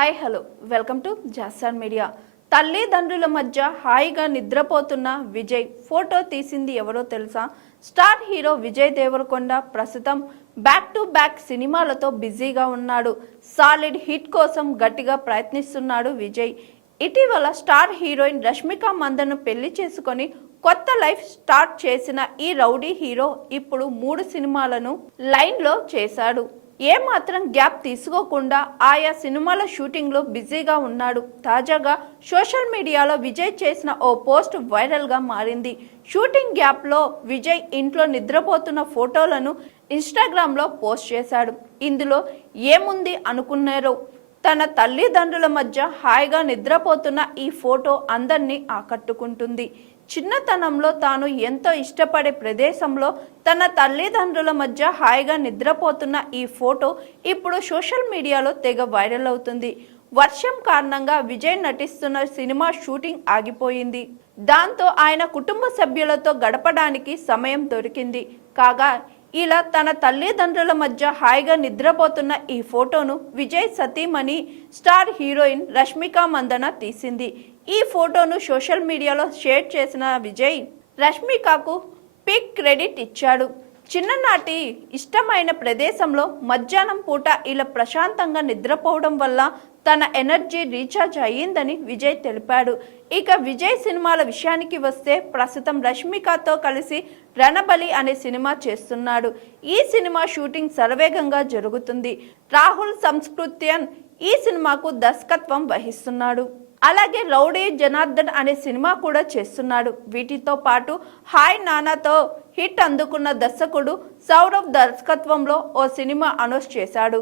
Hi hello welcome to జాస్సాన్ media. తల్లిదండ్రుల మధ్య హాయిగా నిద్రపోతున్న విజయ్ ఫోటో తీసింది ఎవరో తెలుసా? స్టార్ హీరో విజయ్ దేవరకొండ ప్రస్తుతం బ్యాక్ టు బ్యాక్ సినిమాలతో బిజీగా ఉన్నాడు. సాలిడ్ హిట్ కోసం గట్టిగా ప్రయత్నిస్తున్నాడు విజయ్. ఇటీవల స్టార్ హీరోయిన్ రష్మిక మందను పెళ్లి చేసుకొని కొత్త లైఫ్ స్టార్ట్ చేసిన ఈ రౌడీ హీరో ఇప్పుడు 3 సినిమాలను లైన్లో చేశాడు. ఏమాత్రం గ్యాప్ తీసుకోకుండా ఆయా సినిమాల షూటింగ్లో బిజీగా ఉన్నాడు. తాజాగా సోషల్ మీడియాలో విజయ్ చేసిన ఓ పోస్ట్ వైరల్గా మారింది. షూటింగ్ గ్యాప్లో విజయ్ ఇంట్లో నిద్రపోతున్న ఫోటోలను ఇన్స్టాగ్రామ్లో పోస్ట్ చేశాడు. ఇందులో ఏముంది అనుకున్నారో, తన తల్లిదండ్రుల మధ్య హాయిగా నిద్రపోతున్న ఈ ఫోటో అందరినీ ఆకట్టుకుంటుంది. చిన్నతనంలో తాను ఎంతో ఇష్టపడే ప్రదేశంలో తన తల్లిదండ్రుల మధ్య హాయిగా నిద్రపోతున్న ఈ ఫోటో ఇప్పుడు సోషల్ మీడియాలో తెగ వైరల్ అవుతుంది. వర్షం కారణంగా విజయ్ నటిస్తున్న సినిమా షూటింగ్ ఆగిపోయింది. దాంతో ఆయన కుటుంబ సభ్యులతో గడపడానికి సమయం దొరికింది. కాగా ఇలా తన తల్లిదండ్రుల మధ్య హాయిగా నిద్రపోతున్న ఈ ఫోటోను విజయ్ సతీమణి స్టార్ హీరోయిన్ రష్మిక మందన తీసింది. ఈ ఫోటోను సోషల్ మీడియాలో షేర్ చేసిన విజయ్ రష్మికకు బిగ్ క్రెడిట్ ఇచ్చాడు. చిన్ననాటి ఇష్టమైన ప్రదేశంలో మధ్యాహ్నం పూట ఇలా ప్రశాంతంగా నిద్రపోవడం వల్ల తన ఎనర్జీ రీఛార్జ్ అయ్యిందని విజయ్ తెలిపాడు. ఇక విజయ్ సినిమాల విషయానికి వస్తే ప్రస్తుతం రష్మికతో కలిసి రణబలి అనే సినిమా చేస్తున్నాడు. ఈ సినిమా షూటింగ్ శరవేగంగా జరుగుతుంది. రాహుల్ సంస్కృత్యన్ ఈ సినిమాకు దర్శకత్వం వహిస్తున్నాడు. అలాగే రౌడీ జనార్దన్ అనే సినిమా కూడా చేస్తున్నాడు. వీటితో పాటు హాయ్ నానాతో హిట్ అందుకున్న దర్శకుడు సౌరవ్ దర్శకత్వంలో ఓ సినిమా అనౌన్స్ చేశాడు.